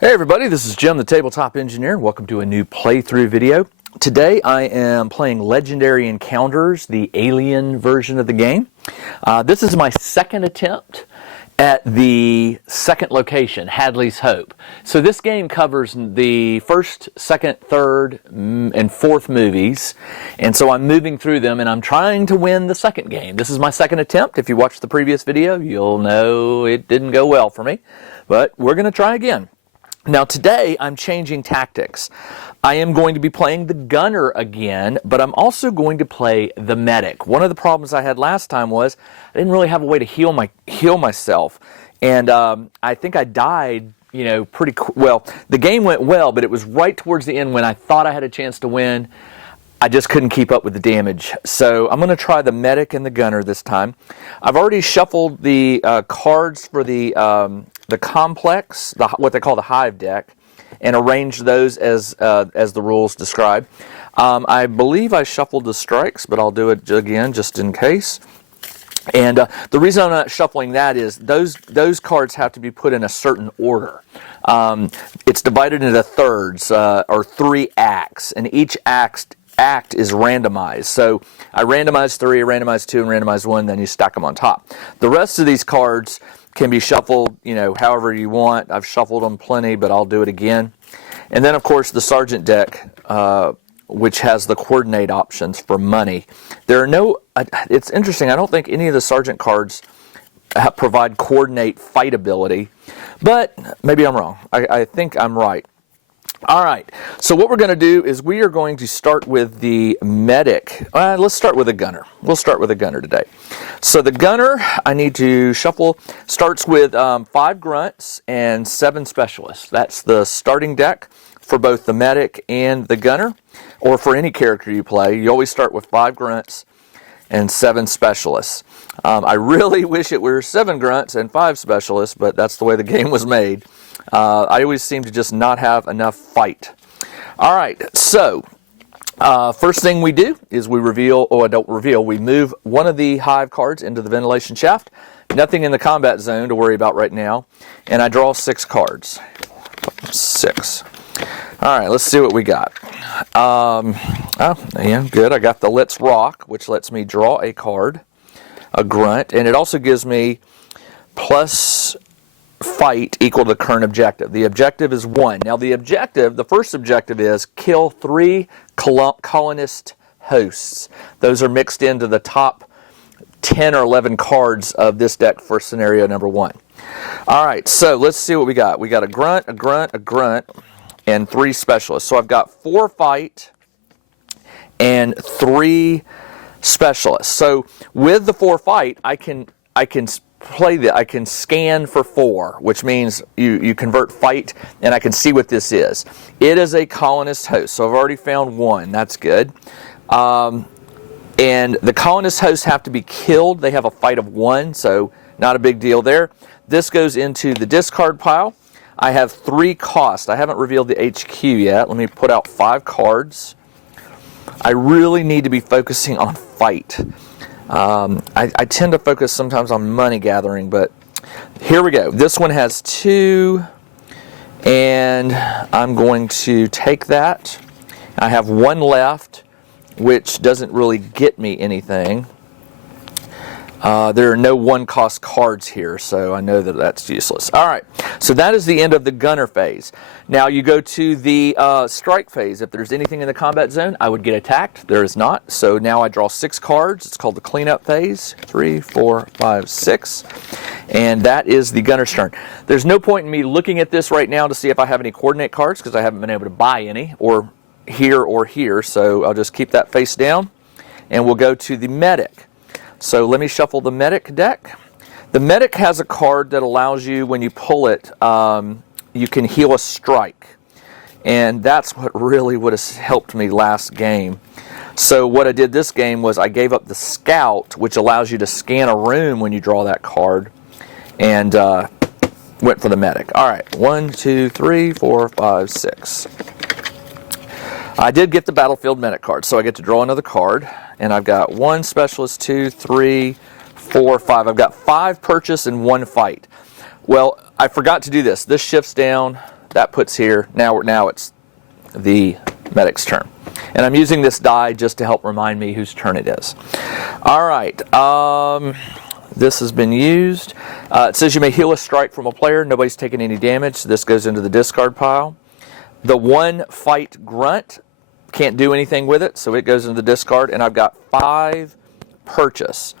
Hey everybody, this is Jim, the Tabletop Engineer. Welcome to a new playthrough video. Today I am playing Legendary Encounters, the Alien version of the game. This is my second attempt at the second location, Hadley's Hope. So this game covers the first, second, third, and fourth movies. And so I'm moving through them and I'm trying to win the second game. This is my second attempt. If you watched the previous video, you'll know it didn't go well for me. But we're going to try again. Now today I'm changing tactics. I am going to be playing the gunner again, but I'm also going to play the medic. One of the problems I had last time was I didn't really have a way to heal myself, and I think I died, pretty well. The game went well, but it was right towards the end when I thought I had a chance to win. I just couldn't keep up with the damage. So I'm going to try the medic and the gunner this time. I've already shuffled the cards for the complex, what they call the hive deck, and arranged those as the rules describe. I believe I shuffled the strikes, but I'll do it again just in case. And the reason I'm not shuffling that is those cards have to be put in a certain order. It's divided into thirds or three acts, and each act is randomized. So I randomized 3, I randomized 2, and randomized 1, then you stack them on top. The rest of these cards can be shuffled, however you want. I've shuffled them plenty, but I'll do it again. And then, of course, the Sergeant deck, which has the coordinate options for money. There are no, it's interesting, I don't think any of the Sergeant cards provide coordinate fight ability, but maybe I'm wrong. I think I'm right. All right, so what we're going to do is we are going to start with the medic. Let's start with the gunner. We'll start with the gunner today. So the gunner, I need to shuffle, starts with 5 grunts and 7 specialists. That's the starting deck for both the medic and the gunner, or for any character you play. You always start with 5 grunts and 7 specialists. I really wish it were 7 grunts and 5 specialists, but that's the way the game was made. I always seem to just not have enough fight. All right, so first thing we do is we reveal, we move one of the hive cards into the ventilation shaft. Nothing in the combat zone to worry about right now. And I draw 6 cards. 6. All right, let's see what we got. Good. I got the Let's Rock, which lets me draw a card, a grunt, and it also gives me plus fight equal to the current objective. The objective is 1. Now the first objective is kill 3 colonist hosts. Those are mixed into the top 10 or 11 cards of this deck for scenario number 1. All right, so let's see what we got. We got a grunt, a grunt, a grunt, and 3 specialists. So I've got 4 fight and 3 specialists. So with the 4 fight, I can scan for 4, which means you convert fight, and I can see what this is. It is a colonist host, so I've already found 1. That's good. And the colonist hosts have to be killed. They have a fight of 1, so not a big deal there. This goes into the discard pile. I have 3 cost. I haven't revealed the HQ yet. Let me put out 5 cards. I really need to be focusing on fight. I tend to focus sometimes on money gathering, but here we go. This one has 2, and I'm going to take that. I have 1 left, which doesn't really get me anything. There are no 1-cost cards here, so I know that that's useless. All right, so that is the end of the gunner phase. Now you go to the strike phase. If there's anything in the combat zone, I would get attacked. There is not, so now I draw 6 cards. It's called the cleanup phase. 3, 4, 5, 6, and that is the gunner's turn. There's no point in me looking at this right now to see if I have any coordinate cards because I haven't been able to buy any, or here, so I'll just keep that face down, and we'll go to the medic. So let me shuffle the medic deck. The medic has a card that allows you, when you pull it, you can heal a strike. And that's what really would have helped me last game. So what I did this game was I gave up the scout, which allows you to scan a room when you draw that card, and went for the medic. All right, 1, 2, 3, 4, 5, 6. I did get the battlefield medic card, so I get to draw another card. And I've got 1 specialist, 2, 3, 4, 5. I've got 5 purchase and 1 fight. Well, I forgot to do this. This shifts down. that puts here, now it's the medic's turn. And I'm using this die just to help remind me whose turn it is. All right, this has been used. It says you may heal a strike from a player. Nobody's taking any damage, so this goes into the discard pile. The one fight grunt, can't do anything with it, so it goes into the discard. And I've got 5 purchase.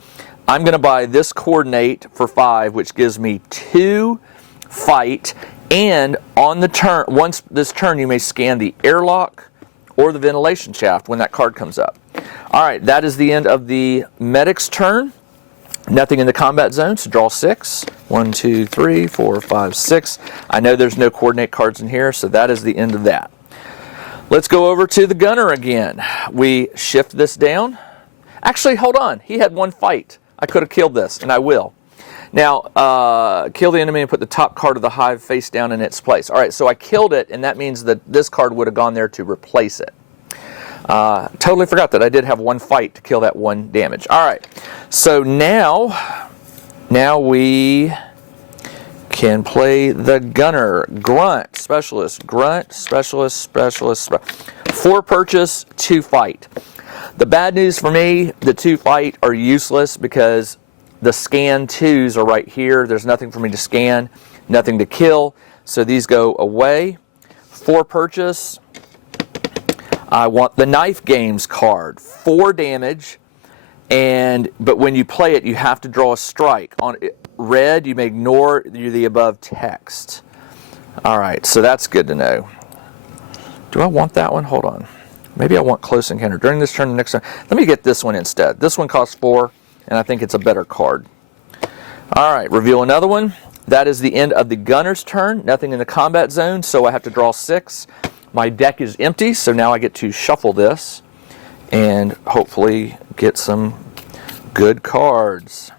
I'm going to buy this coordinate for 5, which gives me 2 fight. And on the turn, once this turn, you may scan the airlock or the ventilation shaft when that card comes up. All right, that is the end of the medic's turn. Nothing in the combat zone, so draw 6. 1, 2, 3, 4, 5, 6. I know there's no coordinate cards in here, so that is the end of that. Let's go over to the gunner again. We shift this down. Actually, hold on. He had 1 fight. I could have killed this, and I will. Now, kill the enemy and put the top card of the hive face down in its place. All right, so I killed it, and that means that this card would have gone there to replace it. Totally forgot that I did have 1 fight to kill that 1 damage. All right, so now we can play the gunner. Grunt, specialist, 4 purchase, 2 fight. The bad news for me, the 2 fight are useless because the scan 2s are right here. There's nothing for me to scan, nothing to kill, so these go away. 4 purchase. I want the Knife Games card. 4 damage, but when you play it, you have to draw a strike. On red, you may ignore the above text. All right, so that's good to know. Do I want that one? Hold on. Maybe I want close encounter. During this turn, the next turn. Let me get this one instead. This one costs 4, and I think it's a better card. All right, reveal another one. That is the end of the gunner's turn. Nothing in the combat zone, so I have to draw 6. My deck is empty, so now I get to shuffle this and hopefully get some good cards.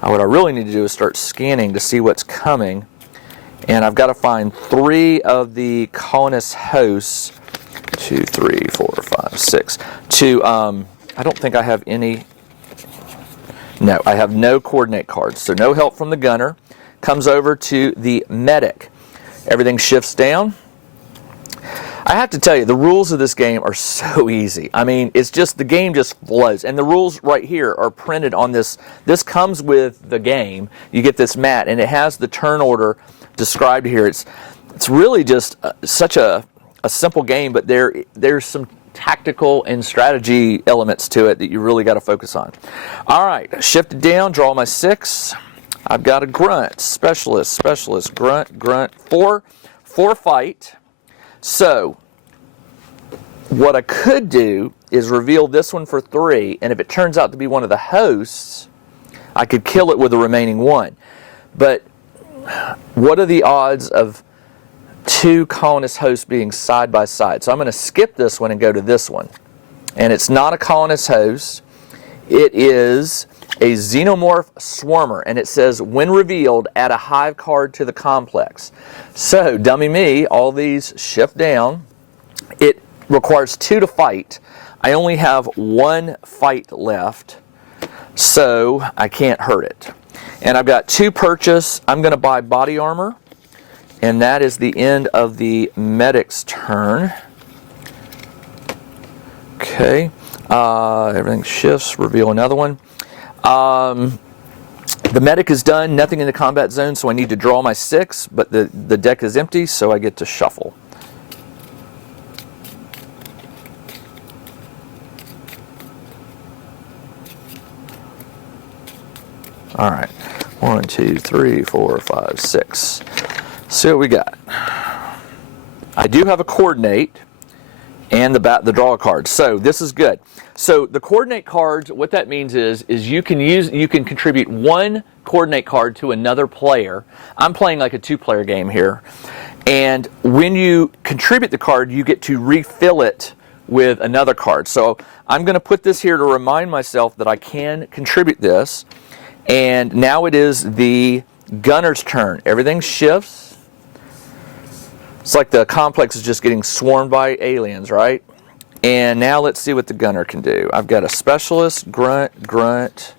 What I really need to do is start scanning to see what's coming. And I've got to find 3 of the colonist hosts. 2, 3, 4, 5, 6. I don't think I have any. No, I have no coordinate cards, so no help from the gunner. Comes over to the medic. Everything shifts down. I have to tell you, the rules of this game are so easy. I mean, it's just, the game just flows. And the rules right here are printed on this. This comes with the game. You get this mat, and it has the turn order described here. It's really just such a simple game, but there's some tactical and strategy elements to it that you really got to focus on. All right, shift it down, draw my 6. I've got a grunt, specialist, grunt, 4 fight. So what I could do is reveal this one for 3, and if it turns out to be one of the hosts, I could kill it with the remaining 1. But what are the odds of 2 colonist hosts being side by side? So I'm going to skip this one and go to this one. And it's not a colonist host. It is a xenomorph swarmer, and it says, when revealed, add a hive card to the complex. So, dummy me, all these shift down. It requires 2 to fight. I only have 1 fight left, so I can't hurt it. And I've got 2 purchase. I'm going to buy body armor, and that is the end of the medic's turn. Okay, everything shifts, reveal another one. The medic is done, nothing in the combat zone, so I need to draw my 6, but the deck is empty, so I get to shuffle. All right, 1, 2, 3, 4, 5, 6. See what we got. I do have a coordinate and the draw card, so this is good. So the coordinate cards, what that means is you can contribute 1 coordinate card to another player. I'm playing like a 2-player game here, and when you contribute the card, you get to refill it with another card. So I'm going to put this here to remind myself that I can contribute this. And now it is the gunner's turn. Everything shifts. It's like the complex is just getting swarmed by aliens, right? And now let's see what the gunner can do. I've got a specialist, grunt,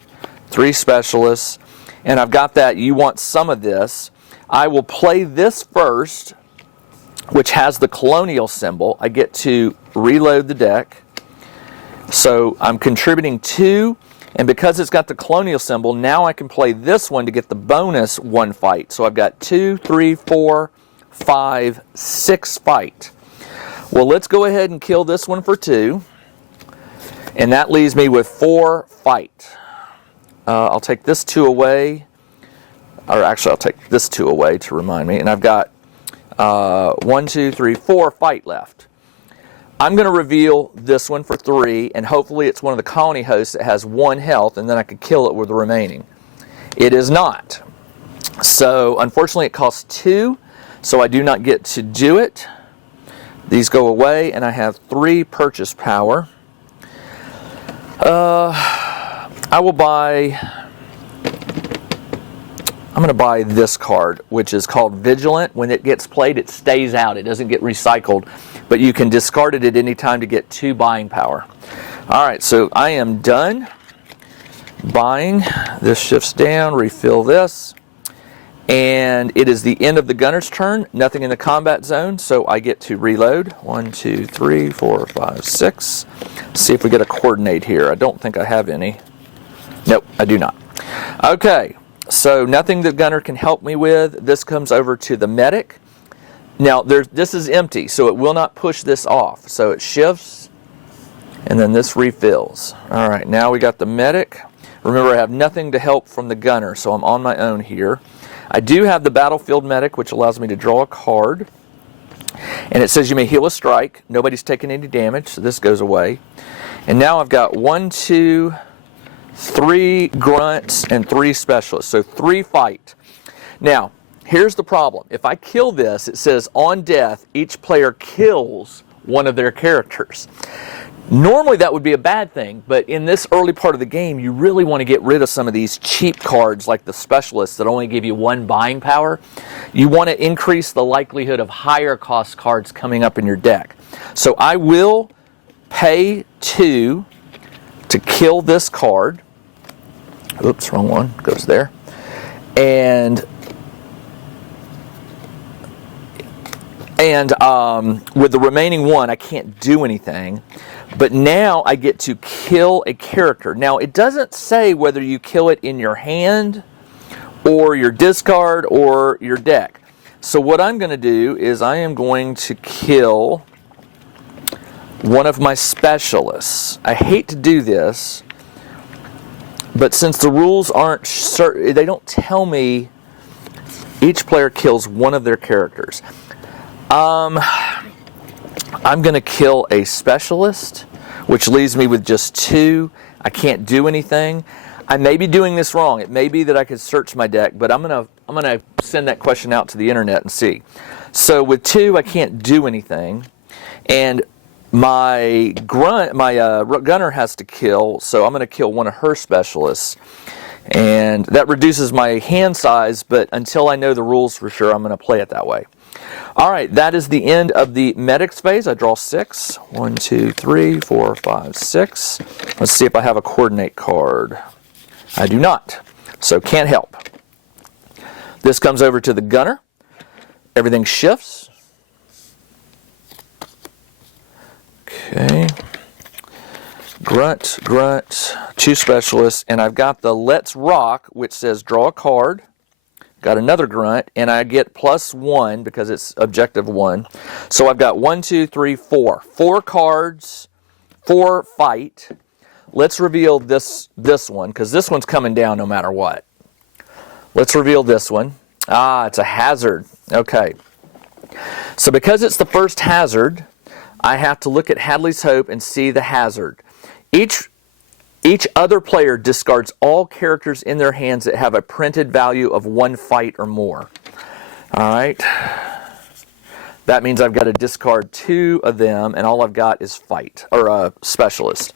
3 specialists, and I've got that. You want some of this. I will play this first, which has the colonial symbol. I get to reload the deck. So I'm contributing 2, and because it's got the colonial symbol, now I can play this one to get the bonus 1 fight. So I've got 2, 3, 4, 5, 6 fight. Well, let's go ahead and kill this one for 2, and that leaves me with 4 fight. I'll take this 2 away, or actually I'll take this 2 away to remind me, and I've got 1, 2, 3, 4 fight left. I'm going to reveal this one for 3, and hopefully it's one of the colony hosts that has 1 health, and then I could kill it with the remaining. It is not. So unfortunately it costs 2, so I do not get to do it. These go away, and I have 3 purchase power. I'm going to buy this card, which is called Vigilant. When it gets played, it stays out. It doesn't get recycled, but you can discard it at any time to get 2 buying power. All right, so I am done buying. This shifts down, refill this, and it is the end of the gunner's turn. Nothing in the combat zone, so I get to reload. 1, 2, 3, 4, 5, 6. See if we get a coordinate here. I don't think I have any. Nope, I do not. Okay. So nothing the gunner can help me with. This comes over to the medic. Now this is empty, so it will not push this off. So it shifts, and then this refills. All right, now we got the medic. Remember, I have nothing to help from the gunner, so I'm on my own here. I do have the battlefield medic, which allows me to draw a card. And it says you may heal a strike. Nobody's taking any damage, so this goes away. And now I've got 1, 2, 3 grunts and 3 specialists, so 3 fight. Now, here's the problem. If I kill this, it says on death, each player kills one of their characters. Normally that would be a bad thing, but in this early part of the game, you really want to get rid of some of these cheap cards like the specialists that only give you 1 buying power. You want to increase the likelihood of higher cost cards coming up in your deck. So I will pay 2 to kill this card. Oops, wrong one. Goes there. And with the remaining 1, I can't do anything. But now I get to kill a character. Now, it doesn't say whether you kill it in your hand or your discard or your deck. So what I'm going to do is I am going to kill one of my specialists. I hate to do this, but since the rules aren't certain, they don't tell me each player kills one of their characters. I'm going to kill a specialist, which leaves me with just 2. I can't do anything. I may be doing this wrong. It may be that I could search my deck, but I'm gonna send that question out to the internet and see. So with 2, I can't do anything, and my gunner has to kill, so I'm going to kill one of her specialists. And that reduces my hand size, but until I know the rules for sure, I'm going to play it that way. All right, that is the end of the medics phase. I draw 6. 1, 2, 3, 4, 5, 6. Let's see if I have a coordinate card. I do not, so can't help. This comes over to the gunner. Everything shifts. Okay, grunt, 2 specialists, and I've got the Let's Rock, which says draw a card. Got another grunt, and I get +1 because it's objective 1. So I've got 1, 2, 3, 4. 4 cards, 4 fight. Let's reveal this one, because this one's coming down no matter what. Let's reveal this one. It's a hazard. Okay. So because it's the first hazard, I have to look at Hadley's Hope and see the hazard. Each other player discards all characters in their hands that have a printed value of 1 fight or more. All right. That means I've got to discard 2 of them, and all I've got is fight, or a specialist.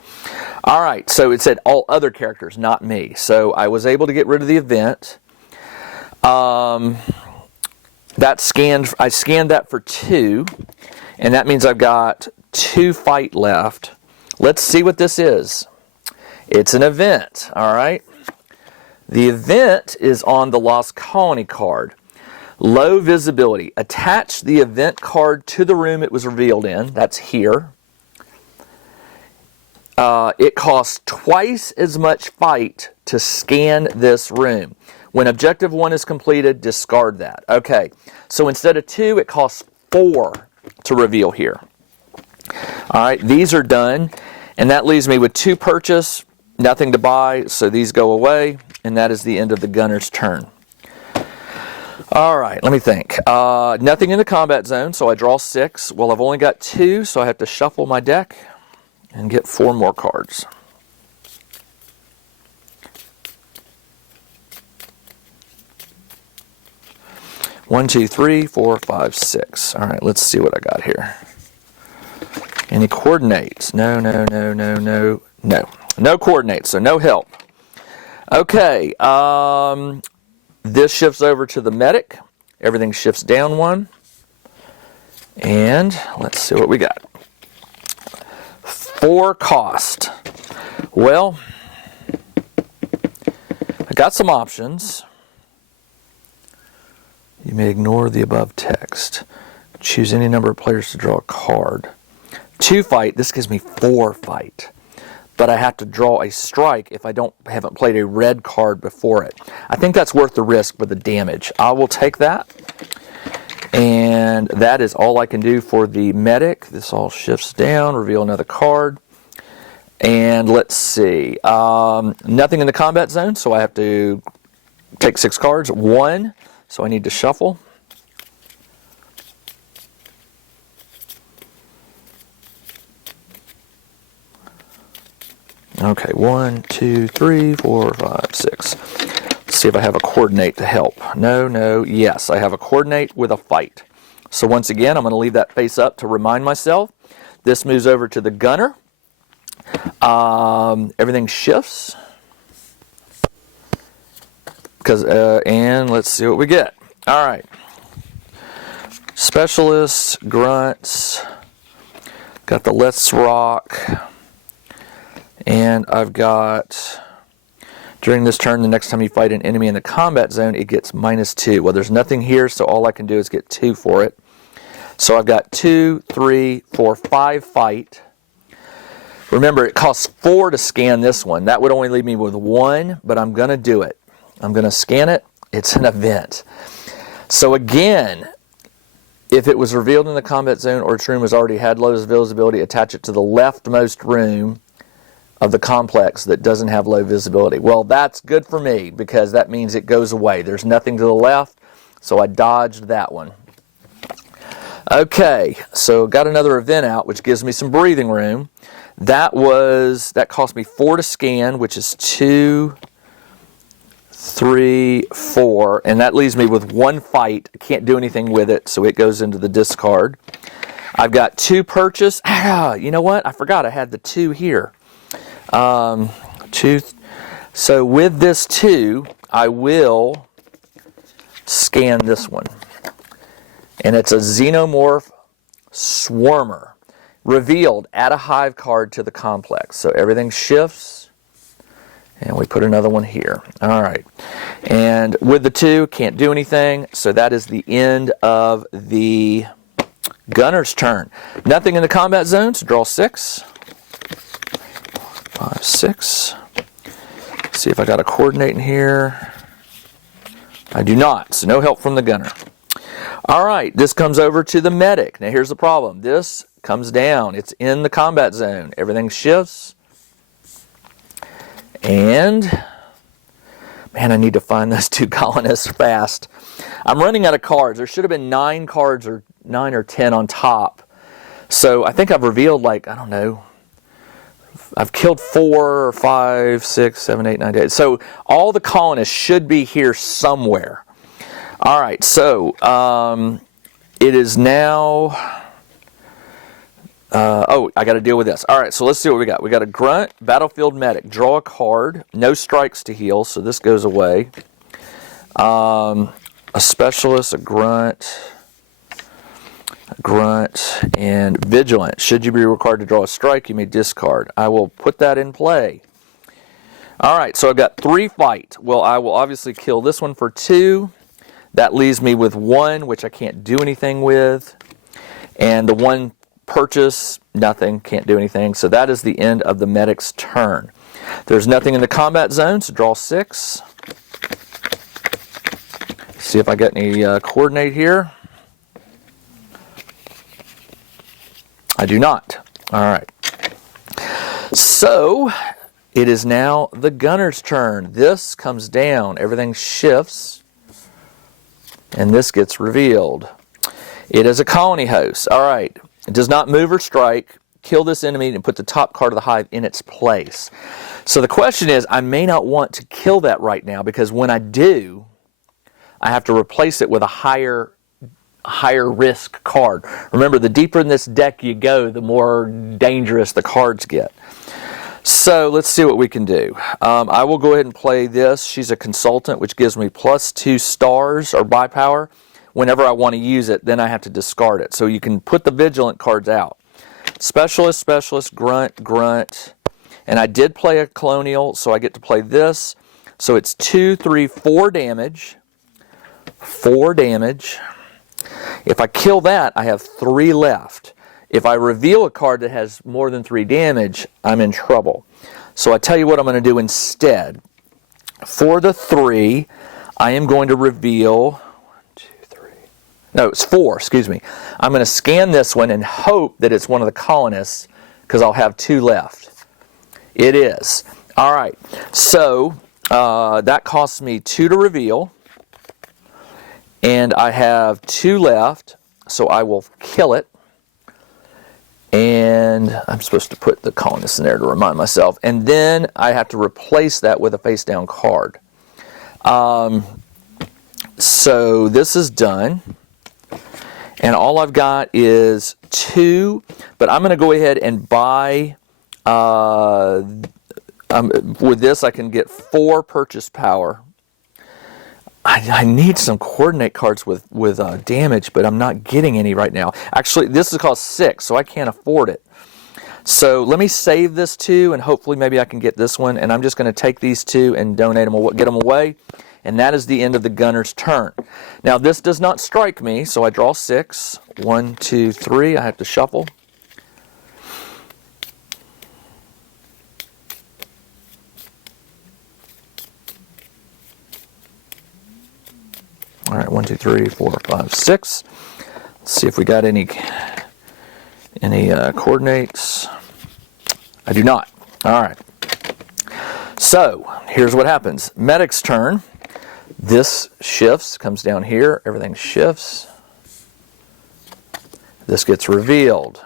All right, so it said all other characters, not me. So I was able to get rid of the event. I scanned that for 2, and that means I've got 2 fight left. Let's see what this is. It's an event, all right? The event is on the Lost Colony card. Low visibility. Attach the event card to the room it was revealed in. That's here. It costs twice as much fight to scan this room. When objective 1 is completed, discard that. Okay, so instead of 2, it costs 4 to reveal here. All right, these are done, and that leaves me with 2 purchase, nothing to buy, so these go away, and that is the end of the gunner's turn. All right, let me think. Nothing in the combat zone, so I draw 6. Well, I've only got 2, so I have to shuffle my deck and get 4 more cards. One, two, three, 4, 5, 6. All right, let's see what I got here. Any coordinates? No. No coordinates, so no help. Okay, this shifts over to the medic. Everything shifts down 1. And let's see what we got. 4 cost. Well, I got some options. You may ignore the above text. Choose any number of players to draw a card. 2 fight. This gives me 4 fight. But I have to draw a strike if I haven't played a red card before it. I think that's worth the risk with the damage. I will take that. And that is all I can do for the medic. This all shifts down, reveal another card. And let's see. Nothing in the combat zone, so I have to take 6 cards. 1, so I need to shuffle. Okay, 1, 2, 3, 4, 5, 6. Let's see if I have a coordinate to help. No, yes, I have a coordinate with a fight. So once again, I'm going to leave that face up to remind myself. This moves over to the gunner. Everything shifts. And let's see what we get. All right. Specialists, grunts. Got the let's rock. And I've got, during this turn, the next time you fight an enemy in the combat zone, it gets -2. Well, there's nothing here, so all I can do is get 2 for it. So I've got 2, 3, 4, 5 fight. Remember, it costs 4 to scan this one. That would only leave me with 1, but I'm going to do it. I'm going to scan it. It's an event. So again, if it was revealed in the combat zone or its room has already had low visibility, attach it to the leftmost room of the complex that doesn't have low visibility. Well, that's good for me because that means it goes away. There's nothing to the left, so I dodged that one. Okay, so got another event out, which gives me some breathing room. That cost me 4 to scan, which is 2, 3, 4, and that leaves me with 1 fight. I can't do anything with it, so it goes into the discard. I've got 2 purchase. You know what? I forgot I had the 2 here. 2. So with this 2, I will scan this one. And it's a Xenomorph Swarmer. Revealed, add a hive card to the complex. So everything shifts. And we put another one here. All right. And with the 2, can't do anything. So that is the end of the gunner's turn. Nothing in the combat zone, so draw 6. 5, 6. See if I got a coordinate in here. I do not, so no help from the gunner. All right, this comes over to the medic. Now here's the problem. This comes down. It's in the combat zone. Everything shifts. And, man, I need to find those 2 colonists fast. I'm running out of cards. There should have been 9 cards or 9 or 10 on top. So I think I've revealed, like, I don't know, I've killed 4 or 5, 6, 7, 8, 9, 10. So all the colonists should be here somewhere. All right, so it is now... I got to deal with this. All right, so let's see what we got. We got a grunt, battlefield medic. Draw a card. No strikes to heal, so this goes away. A specialist, a grunt, and vigilant. Should you be required to draw a strike, you may discard. I will put that in play. All right, so I've got 3 fight. Well, I will obviously kill this one for 2. That leaves me with 1, which I can't do anything with. And the 1 purchase, nothing, can't do anything. So that is the end of the medic's turn. There's nothing in the combat zone, so draw 6. See if I get any coordinate here. I do not. All right. So it is now the gunner's turn. This comes down. Everything shifts. And this gets revealed. It is a colony host. All right. It does not move or strike. Kill this enemy and put the top card of the hive in its place. So the question is, I may not want to kill that right now, because when I do, I have to replace it with a higher risk card. Remember, the deeper in this deck you go, the more dangerous the cards get. So let's see what we can do. I will go ahead and play this. She's a consultant, which gives me +2 stars or buy power. Whenever I want to use it, then I have to discard it. So you can put the vigilant cards out. Specialist, specialist, grunt, grunt. And I did play a colonial, so I get to play this. So it's 2, 3, 4 damage. 4 damage. If I kill that, I have 3 left. If I reveal a card that has more than 3 damage, I'm in trouble. So I tell you what I'm going to do instead. For the 3, I am going to reveal... 1, 2, 3... No, it's 4, excuse me. I'm going to scan this one and hope that it's one of the colonists, because I'll have 2 left. It is. All right. So that costs me 2 to reveal. And I have 2 left, so I will kill it. And I'm supposed to put the colonist in there to remind myself. And then I have to replace that with a face-down card. So this is done. And all I've got is 2. But I'm going to go ahead and buy... with this, I can get 4 purchase power. I need some coordinate cards with damage, but I'm not getting any right now. Actually, this is cost 6, so I can't afford it. So let me save this 2, and hopefully maybe I can get this one. And I'm just going to take these 2 and donate them, get them away. And that is the end of the gunner's turn. Now, this does not strike me, so I draw 6. 1, 2, 3. I have to shuffle. All right, 1, 2, 3, 4, 5, 6. Let's see if we got any coordinates. I do not. All right. So here's what happens. Medic's turn. This shifts, comes down here. Everything shifts. This gets revealed.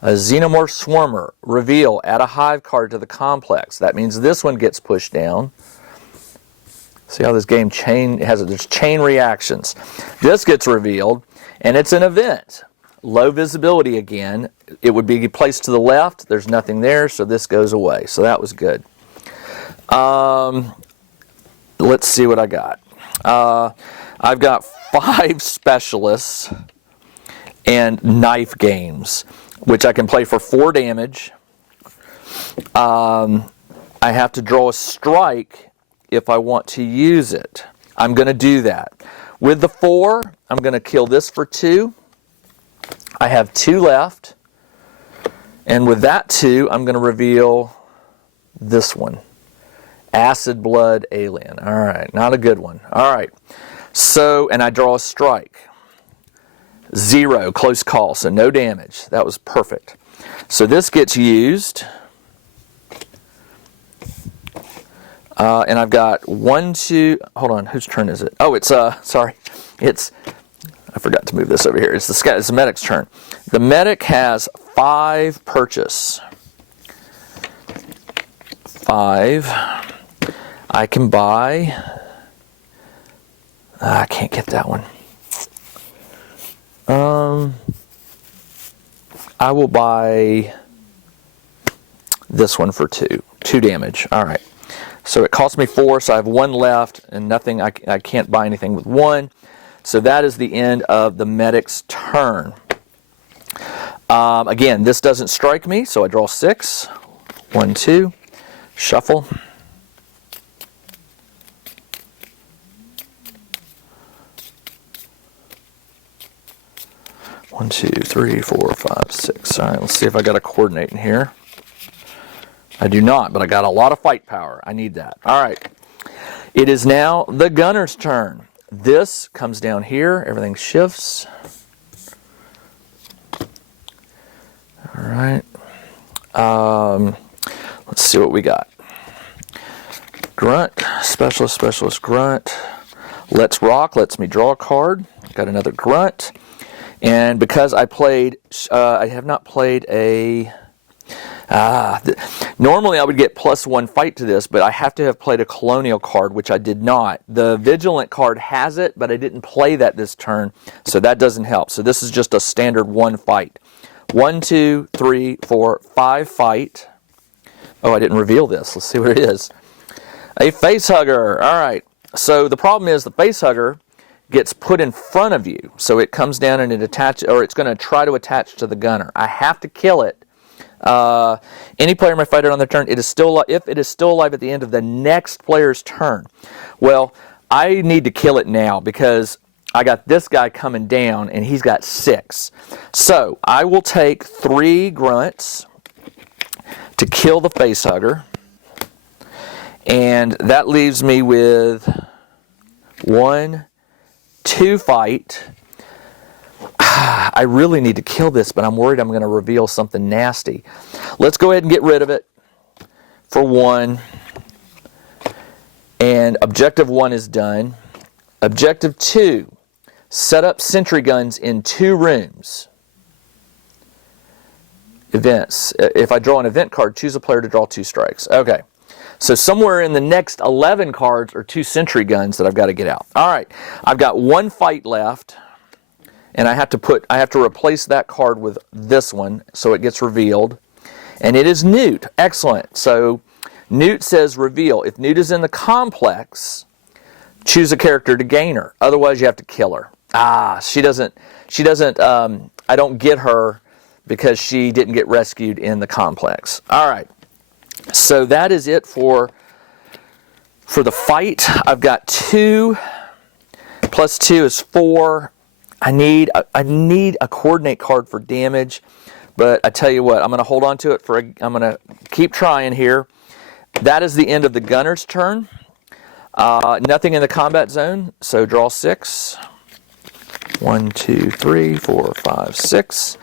A Xenomorph Swarmer. Reveal. Add a hive card to the complex. That means this one gets pushed down. See how this game there's chain reactions. This gets revealed, and it's an event. Low visibility again. It would be placed to the left. There's nothing there, so this goes away. So that was good. Let's see what I got. I've got 5 specialists and knife games, which I can play for 4 damage. I have to draw a strike if I want to use it. I'm going to do that. With the 4, I'm going to kill this for 2. I have 2 left. And with that 2, I'm going to reveal this one. Acid Blood Alien. All right, not a good one. All right. So, and I draw a strike. 0, close call, so no damage. That was perfect. So this gets used. And I've got 1, 2, hold on, whose turn is it? Oh, it's, sorry, it's, I forgot to move this over here. It's the medic's turn. The medic has 5 purchase. 5. I can buy, I can't get that one. I will buy this one for 2. 2 damage, all right. So it cost me 4, so I have 1 left, and nothing. I can't buy anything with 1. So that is the end of the medic's turn. Again, this doesn't strike me, so I draw 6. 1, 2, shuffle. 1, 2, 3, 4, 5, 6. All right, let's see if I got a coordinate in here. I do not, but I got a lot of fight power. I need that. All right. It is now the gunner's turn. This comes down here. Everything shifts. All right. Let's see what we got. Grunt, specialist, grunt. Let's rock, lets me draw a card. Got another grunt. And because I have not played a... normally I would get +1 fight to this, but I have to have played a colonial card, which I did not. The vigilant card has it, but I didn't play that this turn, so that doesn't help. So this is just a standard 1 fight. 1, 2, 3, 4, 5 fight. Oh, I didn't reveal this. Let's see what it is. A face hugger. All right. So the problem is the face hugger gets put in front of you, so it comes down and it's going to try to attach to the gunner. I have to kill it. Any player may fight it on their turn. It is still if it is still alive at the end of the next player's turn. Well, I need to kill it now because I got this guy coming down and he's got 6. So I will take 3 grunts to kill the face hugger, and that leaves me with 1, 2 fight. I really need to kill this, but I'm worried I'm going to reveal something nasty. Let's go ahead and get rid of it for 1. And objective 1 is done. Objective 2, set up sentry guns in 2 rooms. Events. If I draw an event card, choose a player to draw 2 strikes. Okay. So somewhere in the next 11 cards are 2 sentry guns that I've got to get out. All right. I've got 1 fight left. And I have to replace that card with this one so it gets revealed. And it is Newt. Excellent. So Newt says reveal. If Newt is in the complex, choose a character to gain her. Otherwise you have to kill her. She doesn't I don't get her because she didn't get rescued in the complex. All right. So that is it for the fight. I've got 2 plus 2 is 4. I need a coordinate card for damage, but I tell you what, I'm going to hold on to it I'm going to keep trying here. That is the end of the gunner's turn. Nothing in the combat zone, so draw 6. 1, 2, 3, 4, 5, 6.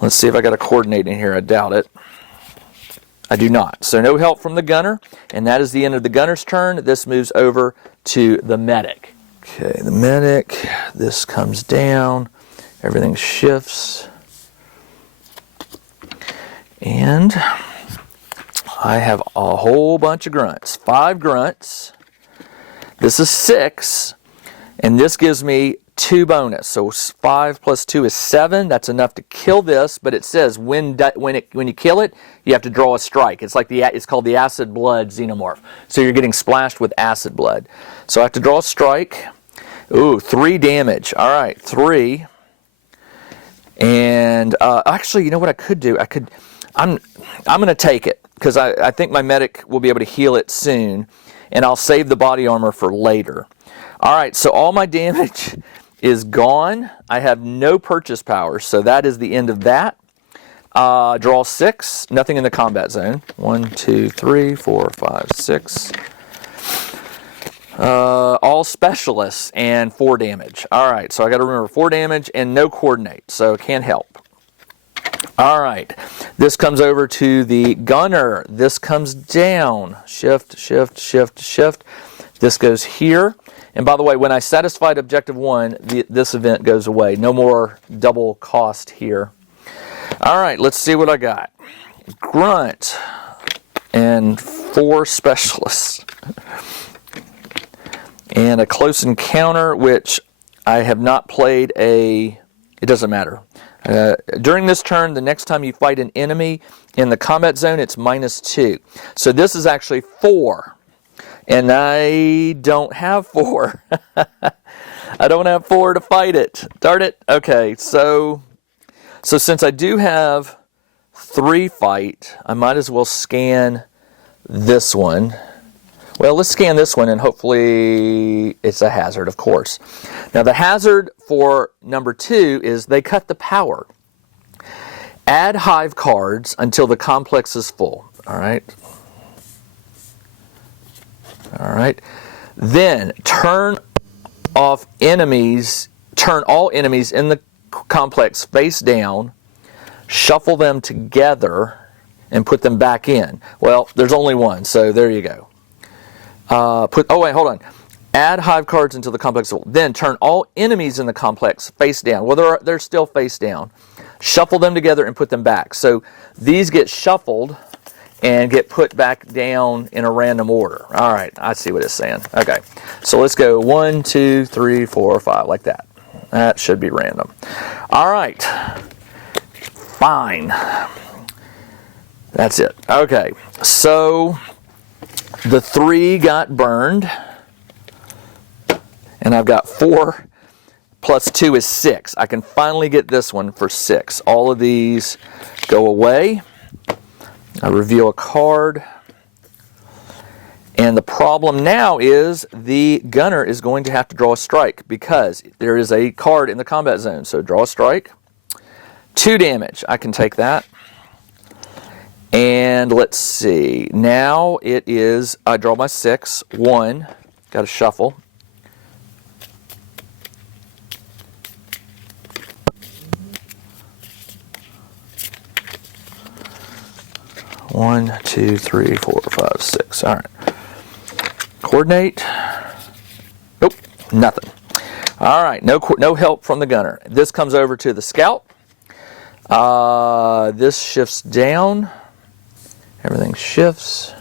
Let's see if I got a coordinate in here. I doubt it. I do not. So no help from the gunner, and that is the end of the gunner's turn. This moves over to the medic. Okay, the medic, this comes down, everything shifts, and I have a whole bunch of grunts. 5 grunts, this is 6, and this gives me 2 bonus. So 5 plus 2 is 7. That's enough to kill this, but it says when you kill it, you have to draw a strike. It's called the acid blood xenomorph. So you're getting splashed with acid blood. So I have to draw a strike. Ooh, 3 damage. All right, 3. And actually, you know what I could do? I'm going to take it because I think my medic will be able to heal it soon, and I'll save the body armor for later. All right, so all my damage is gone. I have no purchase power, so that is the end of that. Draw 6. Nothing in the combat zone. 1, 2, 3, 4, 5, 6. All specialists and 4 damage. All right, so I got to remember 4 damage and no coordinate, so can't help. All right, this comes over to the gunner. This comes down. Shift, shift, shift, shift. This goes here. And by the way, when I satisfied objective 1, this event goes away. No more double cost here. All right, let's see what I got. Grunt and 4 specialists. And a close encounter, which I have not played it doesn't matter. During this turn, the next time you fight an enemy in the combat zone, it's -2. So this is actually 4. And I don't have 4. I don't have 4 to fight it. Darn it. Okay, so since I do have 3 fight, I might as well scan this one. Well, let's scan this one, and hopefully it's a hazard, of course. Now, the hazard for number 2 is they cut the power. Add hive cards until the complex is full. All right. All right. Then turn all enemies in the complex face down, shuffle them together, and put them back in. Well, there's only one, so there you go. Oh wait, hold on. Add hive cards until the complex is full. Then turn all enemies in the complex face down. Well, they're still face down. Shuffle them together and put them back. So these get shuffled and get put back down in a random order. All right, I see what it's saying. Okay, so let's go 1, 2, 3, 4, 5, like that. That should be random. All right, fine. That's it. Okay, so the 3 got burned, and I've got 4 plus 2 is 6. I can finally get this one for 6. All of these go away. I reveal a card. And the problem now is the gunner is going to have to draw a strike because there is a card in the combat zone. So draw a strike. 2 damage. I can take that. And let's see. Now it is, I draw my 6. 1. Got to shuffle. One, 2, 3, 4, 5, 6. All right. Coordinate. Nope, nothing. All right, no help from the gunner. This comes over to the scout. This shifts down. Everything shifts.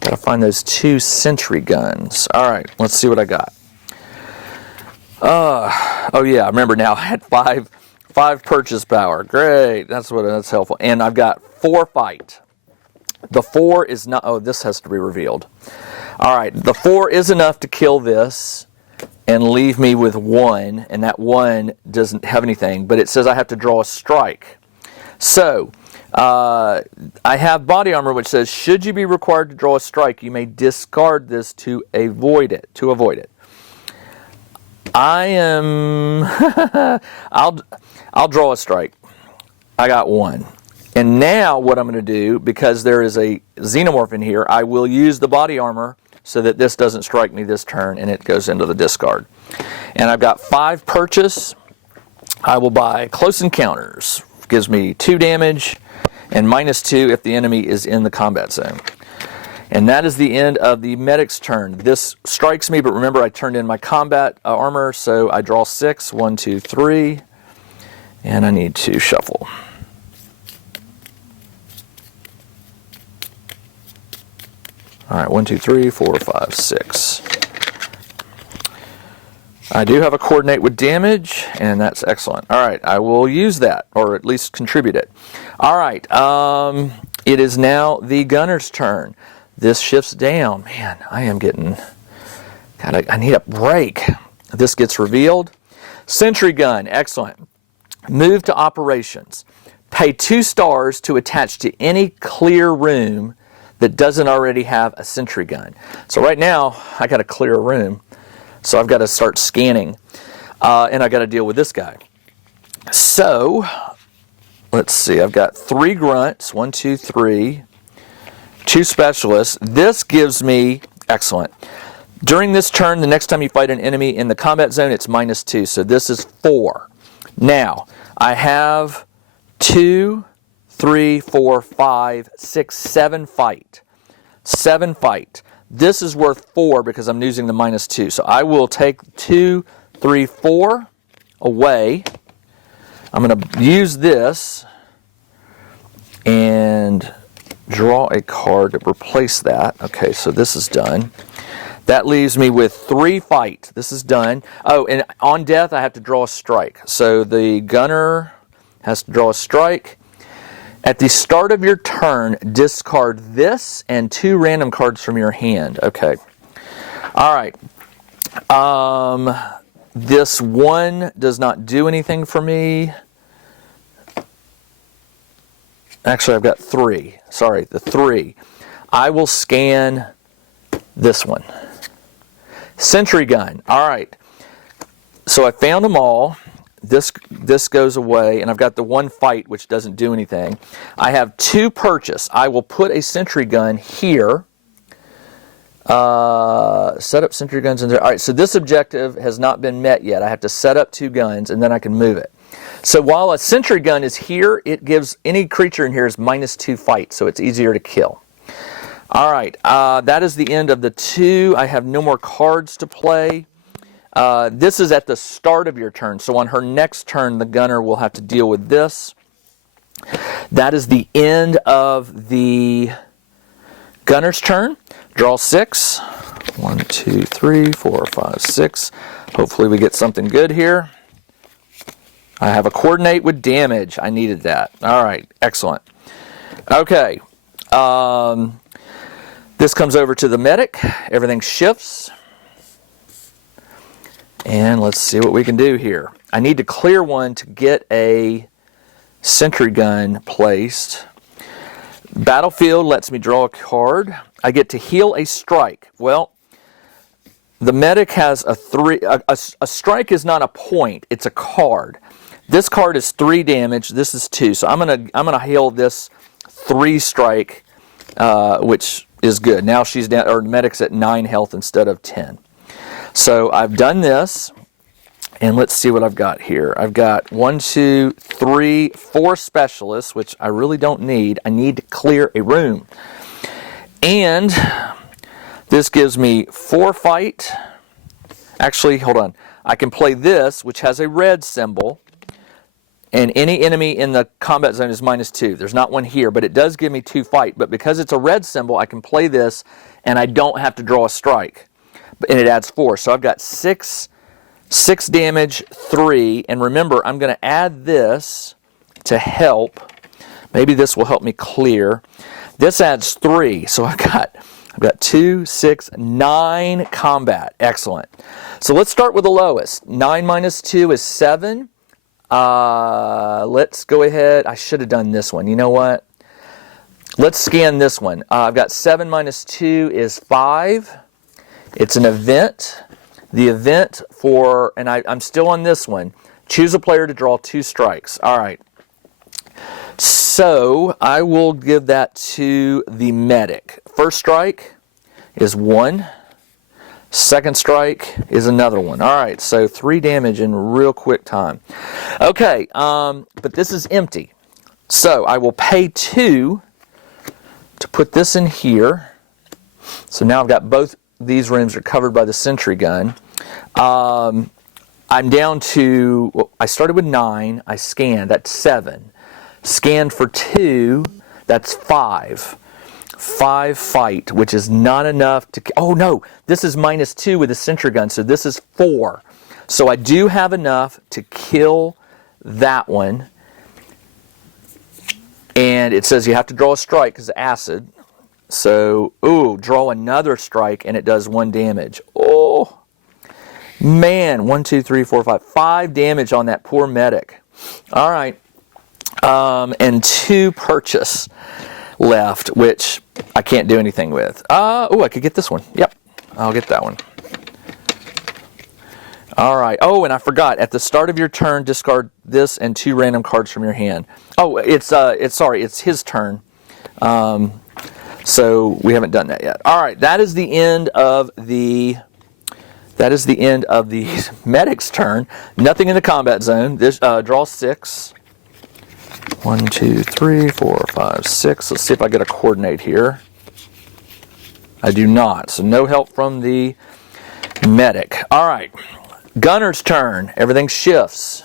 Got to find those 2 sentry guns. All right, let's see what I got. Oh yeah, I remember now. I had 5 purchase power. Great, that's helpful. And I've got 4 fight. The 4 is not. Oh, this has to be revealed. All right, the 4 is enough to kill this and leave me with 1, and that 1 doesn't have anything. But it says I have to draw a strike. So I have body armor, which says should you be required to draw a strike, you may discard this to avoid it. I am. I'll draw a strike. I got 1. And now what I'm going to do, because there is a xenomorph in here, I will use the body armor so that this doesn't strike me this turn and it goes into the discard. And I've got 5 purchase. I will buy close encounters. Gives me 2 damage and -2 if the enemy is in the combat zone. And that is the end of the medic's turn. This strikes me, but remember I turned in my combat armor, so I draw 6. 1, 2, 3. And I need to shuffle. All right, 1, 2, 3, 4, 5, 6. I do have a coordinate with damage, and that's excellent. All right, I will use that, or at least contribute it. All right, it is now the gunner's turn. This shifts down. Man, I am getting... God, I need a break. This gets revealed. Sentry gun, excellent. Move to operations. Pay 2 stars to attach to any clear room that doesn't already have a sentry gun. So right now, I got to clear a room. So I've got to start scanning. And I got to deal with this guy. So, let's see. I've got 3 grunts. 1, 2, 3. 2 specialists. This gives me, excellent. During this turn, the next time you fight an enemy in the combat zone, it's -2. So this is 4. Now, I have 2, 3, 4, 5, 6, 7 fight. 7 fight. This is worth 4 because I'm using the -2. So I will take 2, 3, 4 away. I'm going to use this and draw a card to replace that. Okay, so this is done. That leaves me with 3 fight. This is done. Oh, and on death, I have to draw a strike. So the gunner has to draw a strike. At the start of your turn, discard this and 2 random cards from your hand. Okay. All right. This 1 does not do anything for me. Actually, I've got 3. Sorry, the 3. I will scan this one. Sentry gun. All right. So I found them all. This goes away, and I've got the one fight, which doesn't do anything. I have 2 purchase. I will put a sentry gun here. Set up sentry guns in there. All right, so this objective has not been met yet. I have to set up 2 guns, and then I can move it. So while a sentry gun is here, it gives any creature in here is -2 fight, so it's easier to kill. All right, that is the end of the 2. I have no more cards to play. This is at the start of your turn, so on her next turn, the gunner will have to deal with this. That is the end of the gunner's turn. Draw 6. 1, 2, 3, 4, 5, 6. Hopefully we get something good here. I have a coordinate with damage. I needed that. All right, excellent. Okay. This comes over to the medic. Everything shifts. And let's see what we can do here. I need to clear one to get a sentry gun placed. Battlefield lets me draw a card. I get to heal a strike. Well, the medic has a 3. A strike is not a point. It's a card. This card is 3 damage. This is 2. So I'm gonna heal this 3 strike, which is good. Now she's down, or medic's at 9 health instead of 10. So I've done this, and let's see what I've got here. I've got 1, 2, 3, 4 specialists, which I really don't need. I need to clear a room. And this gives me 4 fight. Actually, hold on. I can play this, which has a red symbol, and any enemy in the combat zone is -2. There's not one here, but it does give me 2 fight. But because it's a red symbol, I can play this, and I don't have to draw a strike. And it adds 4. So I've got 6 damage, 3. And remember, I'm going to add this to help. Maybe this will help me clear. This adds 3. So I've got 2, 6, 9 combat. Excellent. So let's start with the lowest. 9 minus 2 is 7. Let's go ahead. I should have done this one. You know what? Let's scan this one. I've got 7 minus 2 is 5. It's an event. The event for, and I'm still on this one, choose a player to draw 2 strikes. All right. So I will give that to the medic. First strike is 1. Second strike is another one. All right, so 3 damage in real quick time. Okay, but this is empty. So I will pay 2 to put this in here. So now I've got both these rooms are covered by the sentry gun. I'm down to, well, I started with 9. I scanned, that's 7. Scanned for 2, that's 5. 5 fight, which is not enough to, oh no, this is -2 with the sentry gun, so this is 4. So I do have enough to kill that one. And it says you have to draw a strike because of acid. So, ooh, draw another strike and it does 1 damage. Oh, man, 1, 2, 3, 4, 5. 5 damage on that poor medic. All right. And 2 purchase left, which I can't do anything with. Oh, I could get this one. Yep, I'll get that one. All right. Oh, and I forgot. At the start of your turn, discard this and 2 random cards from your hand. Oh, it's his turn. So we haven't done that yet. All right, that is the end of the medic's turn. Nothing in the combat zone. This draw 6. 1, 2, 3, 4, 5, 6. Let's see if I get a coordinate here. I do not. So no help from the medic. All right. Gunner's turn. Everything shifts.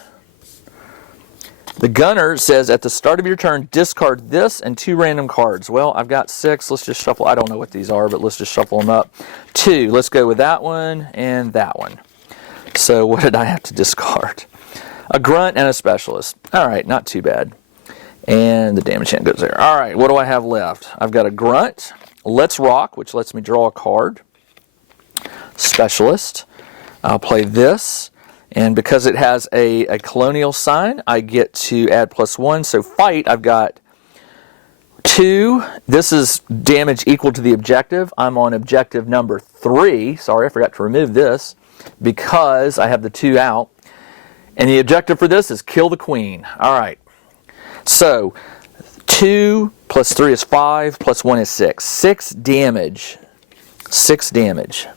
The gunner says at the start of your turn, discard this and 2 random cards. Well, I've got 6. Let's just shuffle. I don't know what these are, but let's just shuffle them up. 2. Let's go with that one and that one. So what did I have to discard? A grunt and a specialist. All right, not too bad. And the damage hand goes there. All right, what do I have left? I've got a grunt. Let's rock, which lets me draw a card. Specialist. I'll play this. And because it has a colonial sign, I get to add +1. So fight, I've got 2, this is damage equal to the objective. I'm on objective number 3. Sorry, I forgot to remove this because I have the 2 out. And the objective for this is kill the queen. All right. So 2 plus 3 is 5, plus 1 is 6. 6 damage. 6 damage.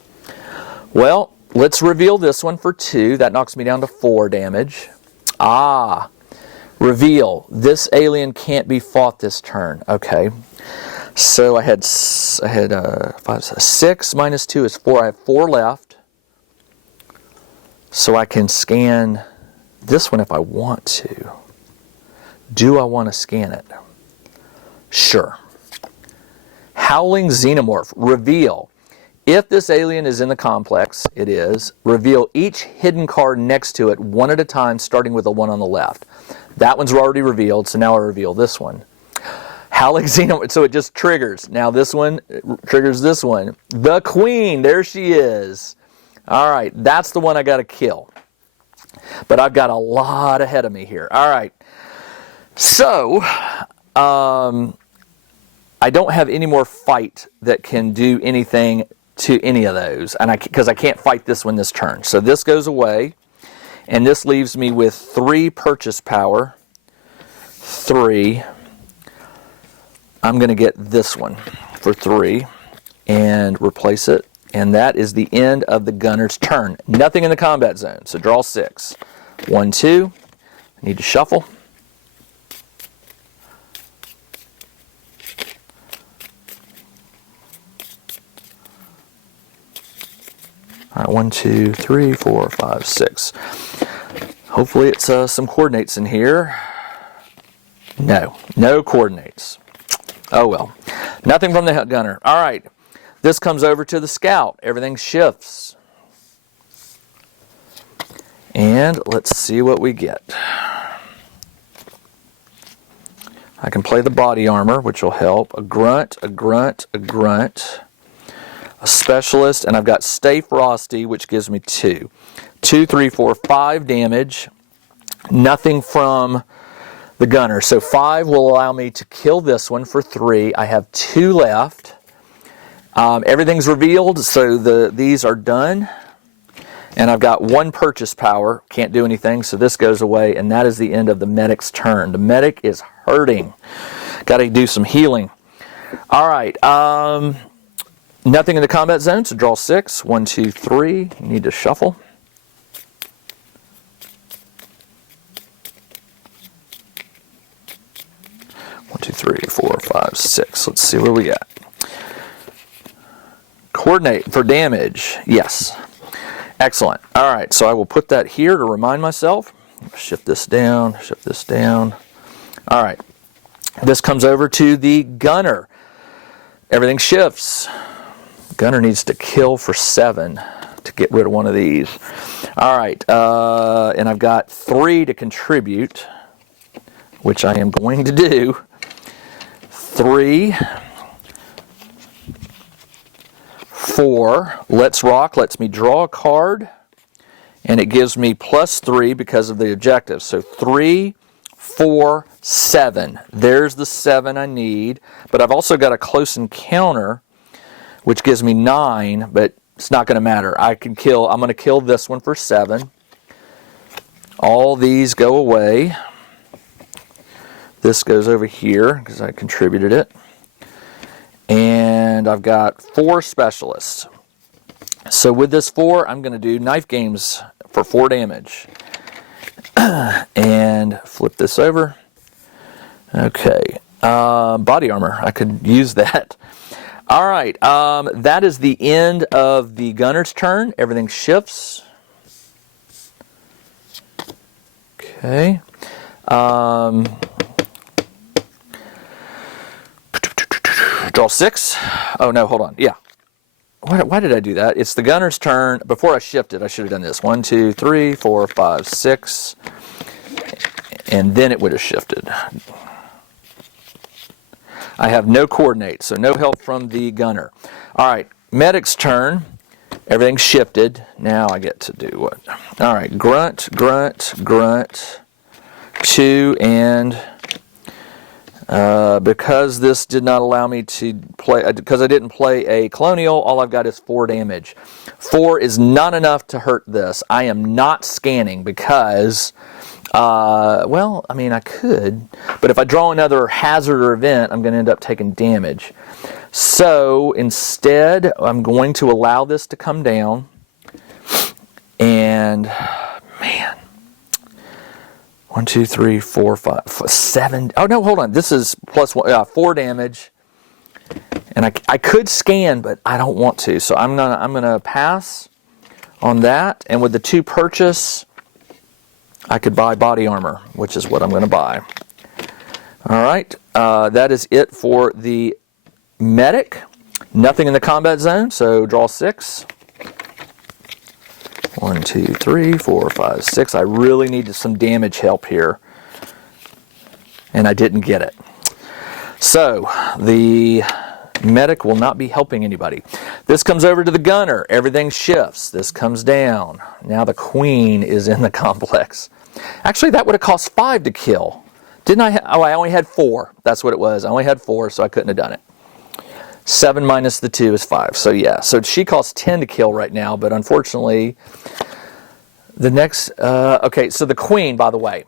Well, let's reveal this one for 2. That knocks me down to 4 damage. Reveal. This alien can't be fought this turn. Okay. So I had 6 minus 2 is 4. I have 4 left. So I can scan this one if I want to. Do I want to scan it? Sure. Howling Xenomorph. Reveal. If this alien is in the complex, it is, reveal each hidden card next to it one at a time, starting with the one on the left. That one's already revealed, so now I reveal this one. Howling Xenomorph, so it just triggers. Now this one triggers this one. The Queen, there she is. All right, that's the one I got to kill. But I've got a lot ahead of me here. All right, so I don't have any more fight that can do anything to any of those, and because I can't fight this one this turn. So this goes away, and this leaves me with 3 purchase power. 3. I'm going to get this one for 3 and replace it, and that is the end of the gunner's turn. Nothing in the combat zone, so draw 6. 1, 2. I need to shuffle. All right, 1, 2, 3, 4, 5, 6. Hopefully it's some coordinates in here. No coordinates. Oh well. Nothing from the gunner. All right, this comes over to the scout. Everything shifts. And let's see what we get. I can play the body armor, which will help. A grunt, a grunt, a grunt. A specialist, and I've got Stay Frosty, which gives me 2. 2, 3, 4, 5 damage. Nothing from the gunner. So 5 will allow me to kill this one for 3. I have 2 left. Everything's revealed, so these are done. And I've got 1 purchase power. Can't do anything, so this goes away, and that is the end of the medic's turn. The medic is hurting. Got to do some healing. All right. Nothing in the combat zone, so draw 6. 1, 2, 3. You need to shuffle. One, 2, 3, 4, 5, 6. Let's see what we got. Coordinate for damage. Yes. Excellent. All right, so I will put that here to remind myself. Shift this down, shift this down. All right. This comes over to the gunner. Everything shifts. Gunner needs to kill for 7 to get rid of one of these. All right, and I've got 3 to contribute, which I am going to do. 3, 4. Let's Rock lets me draw a card, and it gives me +3 because of the objective. So 3, 4, 7. There's the 7 I need, but I've also got a close encounter, which gives me 9, but it's not going to matter. I'm going to kill this one for 7. All these go away. This goes over here because I contributed it. And I've got 4 specialists. So with this 4, I'm going to do knife games for 4 damage. And flip this over. Okay. Body armor. I could use that. All right, that is the end of the gunner's turn. Everything shifts. Okay. Draw 6. Oh, no, hold on. Yeah. Why did I do that? It's the gunner's turn. Before I shifted, I should have done this. 1, 2, 3, 4, 5, 6. And then it would have shifted. I have no coordinates, so no help from the gunner. All right, medic's turn. Everything's shifted. Now I get to do what? All right, grunt, grunt, grunt. 2 and Because this did not allow me to play, because I didn't play a colonial, all I've got is 4 damage. 4 is not enough to hurt this. I am not scanning because, well, I mean, I could, but if I draw another hazard or event, I'm going to end up taking damage. So instead, I'm going to allow this to come down, and man, 1, 2, 3, 4, 5, 7. Oh no, hold on. This is plus 1, 4 damage, and I could scan, but I don't want to. So I'm gonna pass on that. And with the 2 purchase, I could buy body armor, which is what I'm going to buy. All right, that is it for the medic. Nothing in the combat zone, so draw 6. 1, 2, 3, 4, 5, 6. I really needed some damage help here, and I didn't get it. So the medic will not be helping anybody. This comes over to the gunner. Everything shifts. This comes down. Now the queen is in the complex. Actually, that would have cost 5 to kill. Didn't I? Oh, I only had 4. That's what it was. I only had 4, so I couldn't have done it. 7 minus the 2 is 5. So yeah, so she costs 10 to kill right now, but unfortunately, the next, okay, so the queen, by the way,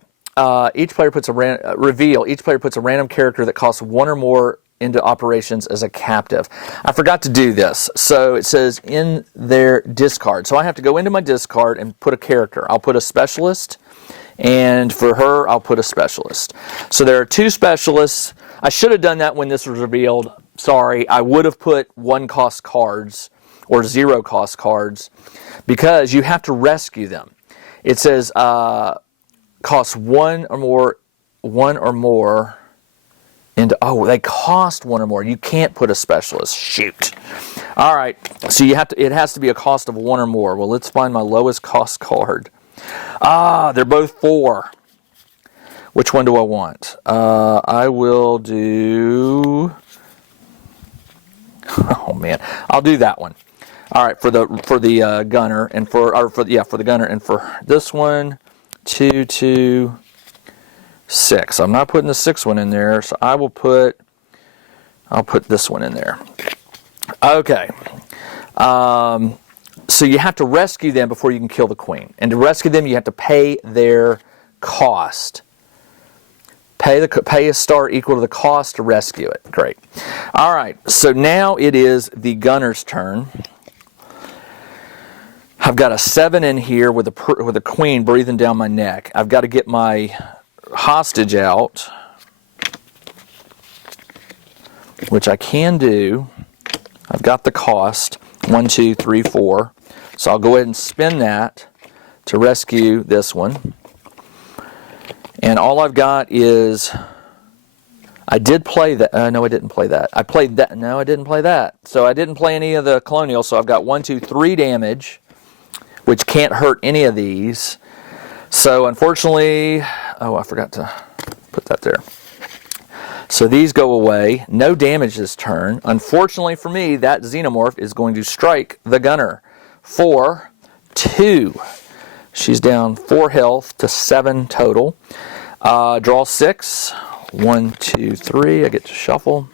each player puts a reveal. Each player puts a random character that costs 1 or more into operations as a captive. I forgot to do this. So it says in their discard. So I have to go into my discard and put a character. I'll put a specialist, and for her, I'll put a specialist. So there are 2 specialists. I should have done that when this was revealed. Sorry, I would have put 1 cost cards or 0 cost cards because you have to rescue them. It says costs 1 or more into, oh, they cost 1 or more. You can't put a specialist. Shoot. All right, so you have to. It has to be a cost of 1 or more. Well, let's find my lowest cost card. They're both 4. Which one do I want? I will do. Oh man, I'll do that one. All right, for the gunner and for the gunner, and for this one, 2, 2, 6. I'm not putting the 6th one in there, so I'll put this one in there. Okay. So you have to rescue them before you can kill the queen, and to rescue them, you have to pay their cost. Pay a star equal to the cost to rescue it. Great. All right, so now it is the gunner's turn. I've got a 7 in here with a queen breathing down my neck. I've got to get my hostage out, which I can do. I've got the cost, 1, 2, 3, 4. So I'll go ahead and spin that to rescue this one. And all I've got is, I did play that. No, I didn't play that. I played that. No, I didn't play that. So I didn't play any of the colonial. So I've got 1, 2, 3 damage, which can't hurt any of these. So unfortunately, oh, I forgot to put that there. So these go away. No damage this turn. Unfortunately for me, that xenomorph is going to strike the gunner for 2. She's down 4 health to 7 total. Draw 6. 1, 2, 3. I get to shuffle.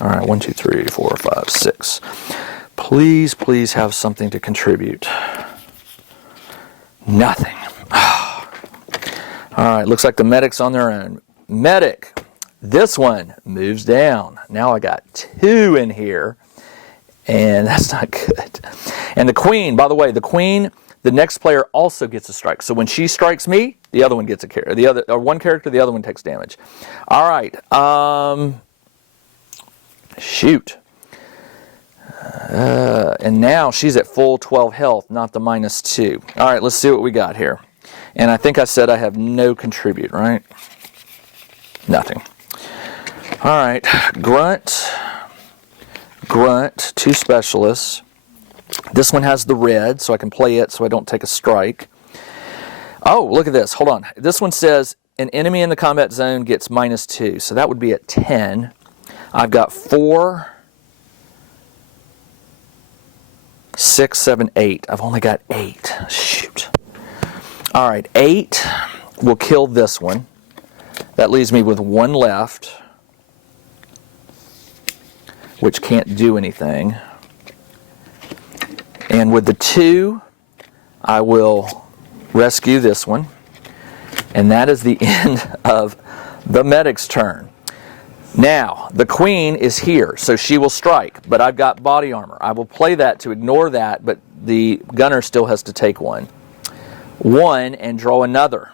All right, 1, 2, 3, 4, 5, 6. Please, please have something to contribute. Nothing. All right, looks like the medic's on their own. Medic. This one moves down. Now I got 2 in here, and that's not good. And the queen, by the way, the next player also gets a strike. So when she strikes me, the other one gets a character. One character, the other one takes damage. All right. Shoot. And now she's at full 12 health, not the -2. All right, let's see what we got here. And I think I said I have no contribute, right? Nothing. All right, Grunt, 2 specialists. This one has the red, so I can play it so I don't take a strike. Oh, look at this. Hold on. This one says an enemy in the combat zone gets -2, so that would be at 10. I've got 4. 6, 7, 8. I've only got 8. Shoot. All right, 8 will kill this one. That leaves me with 1 left, which can't do anything. And with the 2, I will rescue this one. And that is the end of the medic's turn. Now, the queen is here, so she will strike, but I've got body armor. I will play that to ignore that, but the gunner still has to take 1. 1 and draw another.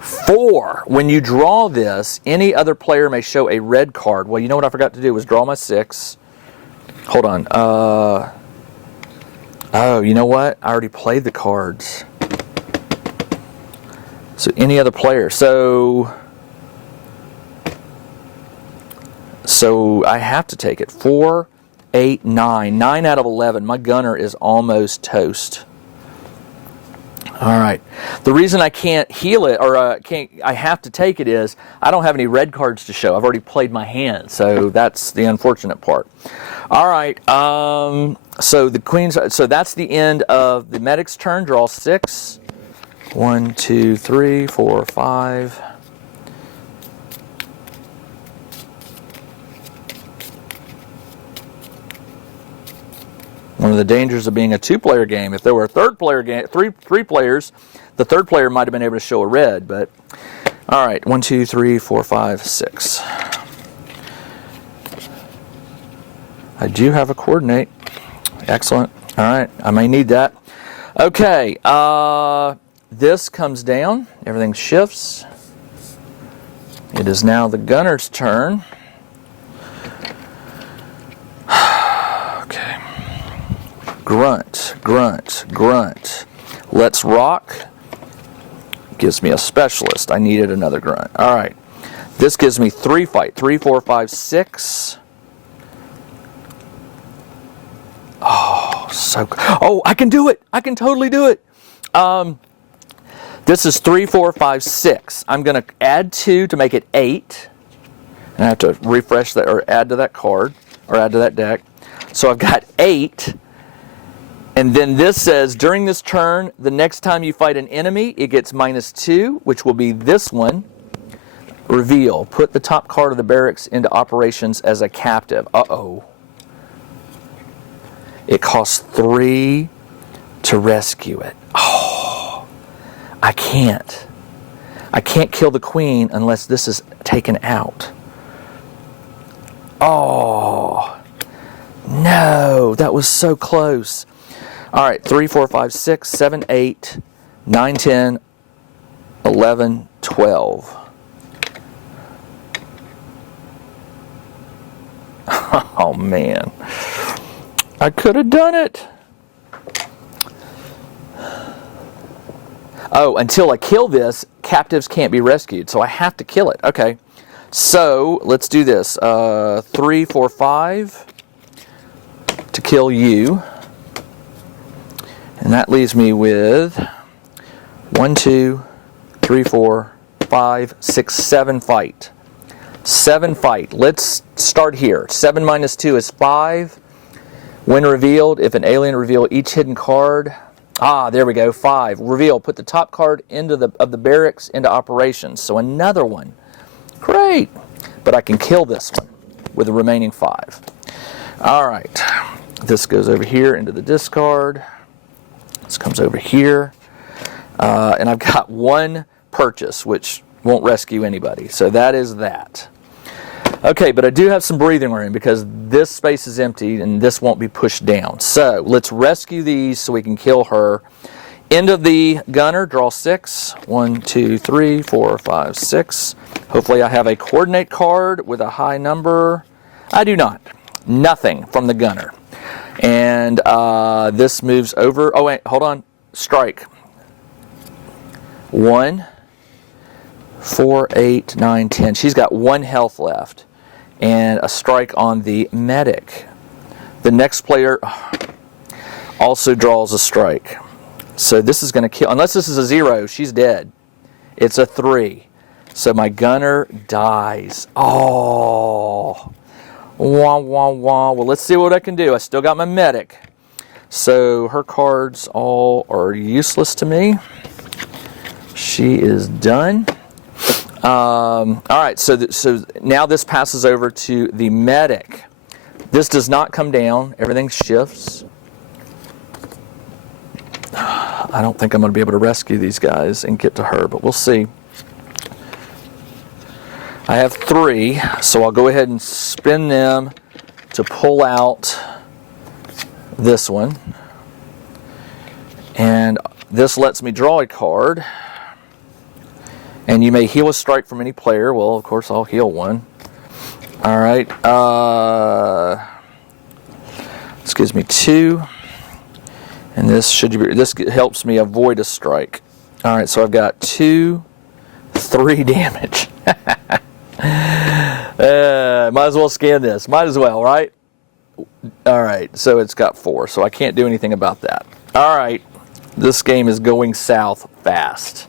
4. When you draw this, any other player may show a red card. Well, you know what I forgot to do was draw my 6. Hold on. Oh, you know what? I already played the cards. So any other player. So I have to take it. 4, 8, 9. 9 out of 11. My gunner is almost toast. All right. The reason I can't heal it, or I have to take it, is I don't have any red cards to show. I've already played my hand, so that's the unfortunate part. All right. So the queen's. So that's the end of the medic's turn. Draw 6. 1, 2, 3, 4, 5. One of the dangers of being a 2-player game, if there were a 3rd-player game, three players, the 3rd player might have been able to show a red, but all right, 1, 2, 3, 4, 5, 6. I do have a coordinate. Excellent. All right, I may need that. Okay, this comes down. Everything shifts. It is now the gunner's turn. Okay. Grunt, grunt, grunt. Let's rock. Gives me a specialist. I needed another grunt. All right. This gives me 3 fight. 3, 4, 5, 6. Oh, so good. Oh, I can do it. I can totally do it. This is 3, 4, 5, 6. I'm going to add 2 to make it 8. And I have to refresh that, or add to that card, or add to that deck. So I've got 8. And then this says, during this turn, the next time you fight an enemy, it gets -2, which will be this one. Reveal. Put the top card of the barracks into operations as a captive. Uh-oh. It costs 3 to rescue it. Oh, I can't. I can't kill the queen unless this is taken out. Oh, no, that was so close. All right, 3, 4, 5, 6, 7, 8, 9, 10, 11, 12. Oh, man. I could have done it. Oh, until I kill this, captives can't be rescued, so I have to kill it. Okay, so let's do this. 3, 4, 5 to kill you. And that leaves me with 1, 2, 3, 4, 5, 6, 7 fight. 7 fight. Let's start here. 7 minus 2 is 5. When revealed, if an alien reveal each hidden card. Ah, there we go. 5. Reveal. Put the top card of the barracks into operations. So another one. Great. But I can kill this one with the remaining 5. All right. This goes over here into the discard. This comes over here. And I've got 1 purchase, which won't rescue anybody. So that is that. Okay, but I do have some breathing room because this space is empty and this won't be pushed down. So let's rescue these so we can kill her. End of the gunner, draw 6. 1, 2, 3, 4, 5, 6. Hopefully I have a coordinate card with a high number. I do not. Nothing from the gunner. And this moves over. Oh, wait, hold on. Strike. 1, 4, 8, 9, 10. She's got 1 health left. And a strike on the medic. The next player also draws a strike. So this is going to kill. Unless this is a 0, she's dead. It's a 3. So my gunner dies. Oh. Wah, wah, wah. Well, let's see what I can do. I still got my medic. So her cards all are useless to me. She is done. All right, so now this passes over to the medic. This does not come down. Everything shifts. I don't think I'm going to be able to rescue these guys and get to her, but we'll see. I have 3, so I'll go ahead and spin them to pull out this one. And this lets me draw a card. And you may heal a strike from any player. Well, of course, I'll heal one. All right. This gives me 2. And this helps me avoid a strike. All right, so I've got 2, 3 damage. Might as well scan this. Might as well, right? All right, so it's got 4, so I can't do anything about that. All right, this game is going south fast.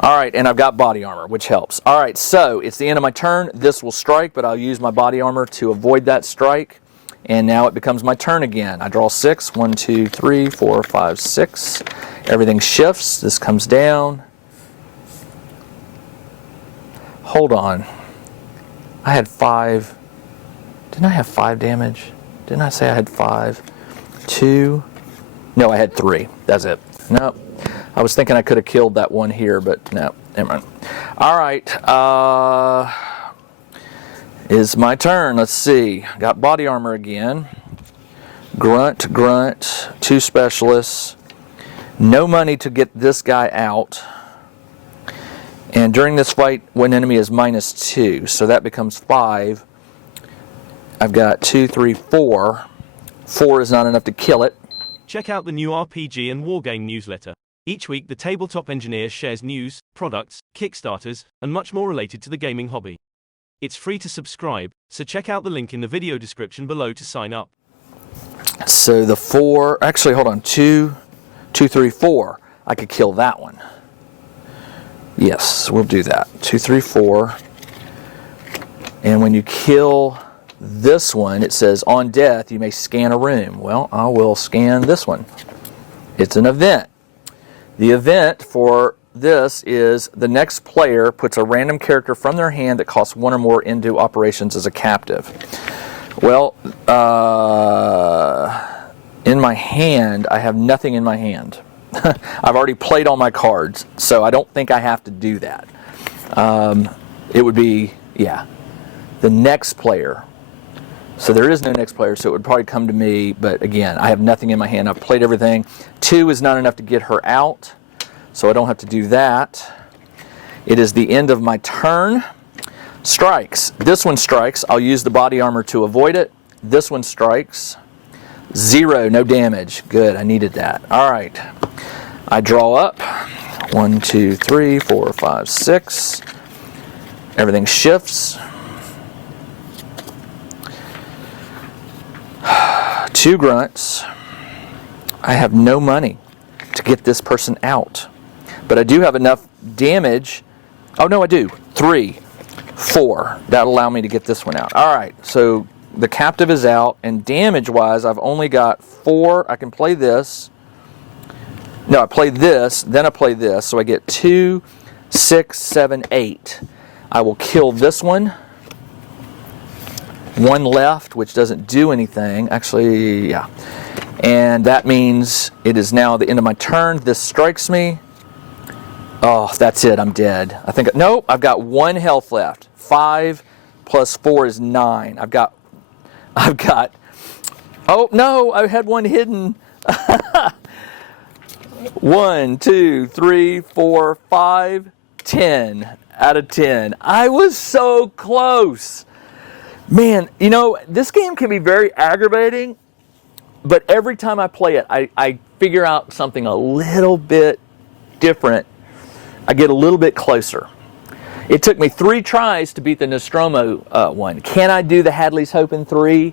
All right, and I've got body armor, which helps. All right, so it's the end of my turn. This will strike, but I'll use my body armor to avoid that strike. And now it becomes my turn again. I draw 6. 1, 2, 3, 4, 5, 6. Everything shifts. This comes down. Hold on. I had 5. Didn't I have 5 damage? Didn't I say I had 5? 2. No, I had 3. That's it. Nope. I was thinking I could have killed that one here, but no. Never mind. All right. Is my turn. Let's see. Got body armor again. Grunt, grunt, 2 specialists. No money to get this guy out. And during this fight, one enemy is -2, so that becomes 5. I've got 2, 3, 4. 4 is not enough to kill it. Check out the new RPG and Wargame newsletter. Each week, the Tabletop Engineer shares news, products, Kickstarters, and much more related to the gaming hobby. It's free to subscribe, so check out the link in the video description below to sign up. So the 4, actually hold on, 2, 3, 4. I could kill that one. Yes, we'll do that. 2, 3, 4. And when you kill this one, it says on death you may scan a room. Well, I will scan this one. It's an event. The event for this is the next player puts a random character from their hand that costs 1 or more into operations as a captive. Well, in my hand, I have nothing in my hand. I've already played all my cards, so I don't think I have to do that. It would be, yeah, the next player. So there is no next player, so it would probably come to me, but again, I have nothing in my hand. I've played everything. 2 is not enough to get her out, so I don't have to do that. It is the end of my turn. Strikes. This one strikes. I'll use the body armor to avoid it. This one strikes. 0, no damage. Good, I needed that. All right. I draw up. 1, 2, 3, 4, 5, 6. Everything shifts. 2 grunts. I have no money to get this person out. But I do have enough damage. Oh, no, I do. 3, 4. That'll allow me to get this one out. All right, so the captive is out, and damage-wise, I've only got 4. I can play this. No, I play this, then I play this, so I get 2, 6, 7, 8. I will kill this one. 1 left, which doesn't do anything. Actually, yeah. And that means it is now the end of my turn. This strikes me. Oh, that's it. I'm dead. I think, nope, I've got 1 health left. 5 plus 4 is 9. I've got, oh, no, I had 1 hidden. 1, 2, 3, 4, 5, 10 out of 10. I was so close. Man, you know, this game can be very aggravating, but every time I play it, I figure out something a little bit different. I get a little bit closer. It took me 3 tries to beat the Nostromo one. Can I do the Hadley's Hope in 3?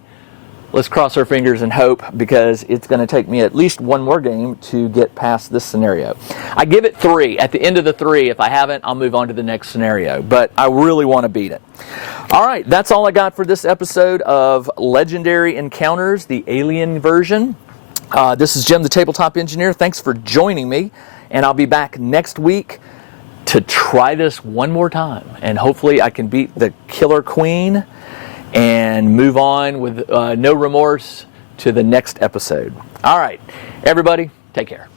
let's cross our fingers and hope, because it's going to take me at least one more game to get past this scenario. I give it 3. At the end of the 3, if I haven't, I'll move on to the next scenario. But I really want to beat it. All right, that's all I got for this episode of Legendary Encounters, the Alien version. This is Jim, the Tabletop Engineer. Thanks for joining me, and I'll be back next week to try this one more time, and hopefully I can beat the Killer Queen and move on with no remorse to the next episode. All right, everybody, take care.